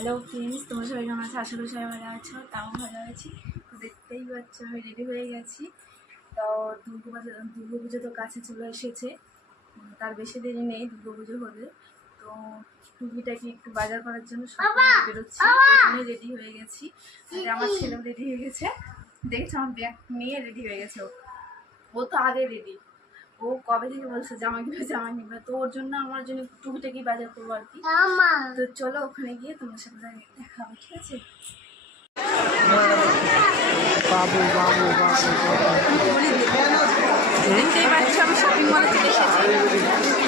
Hello friends তোমরা সবাই কেমন আছো? আশা করি সবাই ভালো আছো। তাও ভালো আছি। তো দেখতেই পাচ্ছ আমি রেডি হয়ে গেছি। তো দুর্গা পুজো দুর্গা পুজো তো কাছে চলে এসেছে। তার বেশি দেরি নেই দুর্গা পুজো হবে। তো টুপিটাকে একটু বাজার করার জন্য বেরোচ্ছি। ওখানে রেডি হয়ে গেছি। আর আমার ছেলেও রেডি হয়ে গেছে। দেখছ আমার ব্যাগ নিয়ে রেডি হয়ে গেছে ও। তো আগে রেডি ও কবে থেকে বলছে জামা কিনবে জামা কিনবে? তো ওর জন্য আমার জন্য টুপিটাকেই বাজার করব আর কি। তো চলো ওখানে গিয়ে তোমার সাথে দেখা- হবে ঠিক আছে? বাবু বাবু বাবু দেখতেই পাচ্ছ আমি শপিং মলে চলে এসেছি।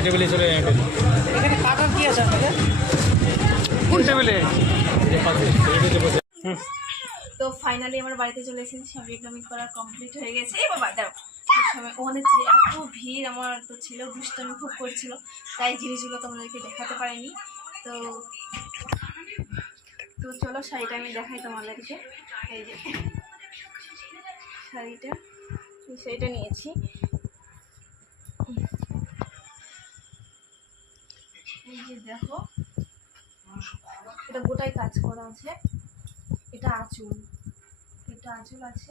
ওই টেবিলে চলে যায় এখানে কাটার কি আছে আপনাদের? কোন টেবিলে তো ফাইনালি আমার বাড়িতে চলে এসেছি সবই এগুলো করা কমপ্লিট হয়ে গেছে। এই বাবা দাও সময় ওখানে যে এত ভিড় আমার তো ছিল দুষ্টমি খুব করছিল তাই জিনিসগুলো তোমাদেরকে দেখাতে পারিনি। তো তো চলো শাড়িটা আমি দেখাই তোমাদেরকে। এই যে শাড়িটা এই শাড়িটা নিয়েছি। এই যে দেখো এটা গোটাই কাজ করা আছে। এটা আঁচল। এটা আঁচল আছে।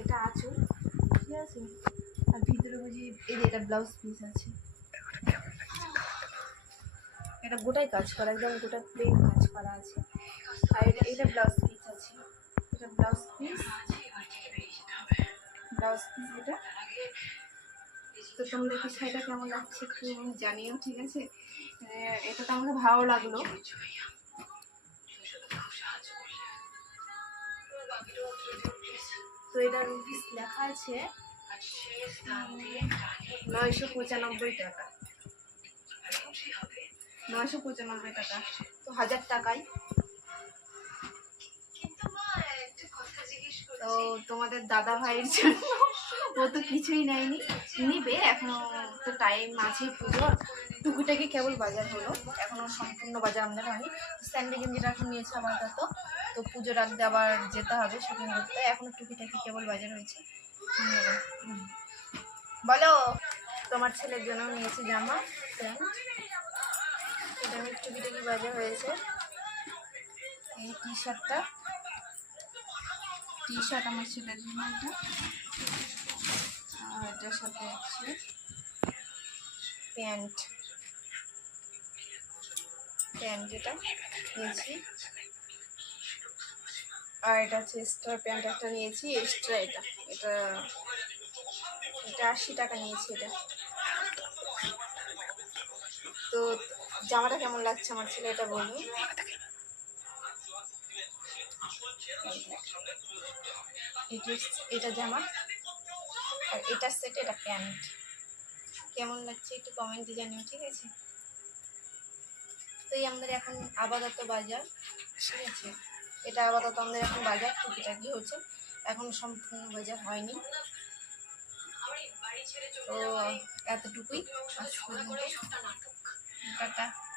এটা আঁচল ঠিক আছে? আর ভিতরে বুঝি এই যে এটা ব্লাউজ পিস আছে। এটা গোটাই কাজ করা একদম গোটা প্লেন কাজ করা আছে। আর এটা এটা ব্লাউজ পিস আছে। এটা ব্লাউজ পিস ব্লাউজ পিস এটা তো তোমাদের কি শাড়িটা কেমন লাগছে একটু জানিও, ঠিক আছে? এটা তো আমাকে ভালো লাগল। তো এটা রুপিস লেখা আছে নয়শো পঁচানব্বই টাকা। নয়শো পঁচানব্বই টাকা। তো হাজার টাকায়। তোমাদের দাদা ভাইয়ের জন্য। ও তো কিছুই নেয়নি। নিবে, এখনও তো টাইম আছে পুজোর। টুকুটাকে কেবল বাজার হলো। এখনও সম্পূর্ণ বাজার আমাদের হয়নি। স্যান্ডি গেঞ্জিটা এখন নিয়েছে আপাতত তো পুজো রাখতে আবার যেতে হবে শপিং করতে। এখনও টুকিটাকি কেবল বাজার হয়েছে। বলো, তোমার ছেলের জন্য নিয়েছি জামা, প্যান্ট। এটা টুকিটাকি বাজার হয়েছে। এই টি শার্টটা টি শার্ট আমার ছেলের জন্য এটা। আর এটার সাথে আছে প্যান্ট। প্যান্ট যেটা নিয়েছি। আর এটা হচ্ছে এক্সট্রা প্যান্ট একটা নিয়েছি, এক্সট্রা এটা। এটা এটা আশি টাকা নিয়েছি এটা। তো জামাটা কেমন লাগছে আমার ছেলে এটা বলবে এটা- জামা। আর এটার সেট এটা প্যান্ট কেমন লাগছে একটু কমেন্টে জানিও, ঠিক আছে? তো এই আমাদের এখন আপাতত বাজার, ঠিক আছে? এটা আপাতত আমাদের এখন বাজার, টুকিটাকি হচ্ছে। এখন সম্পূর্ণ বাজার হয়নি। তো এতটুকুই। টাটা।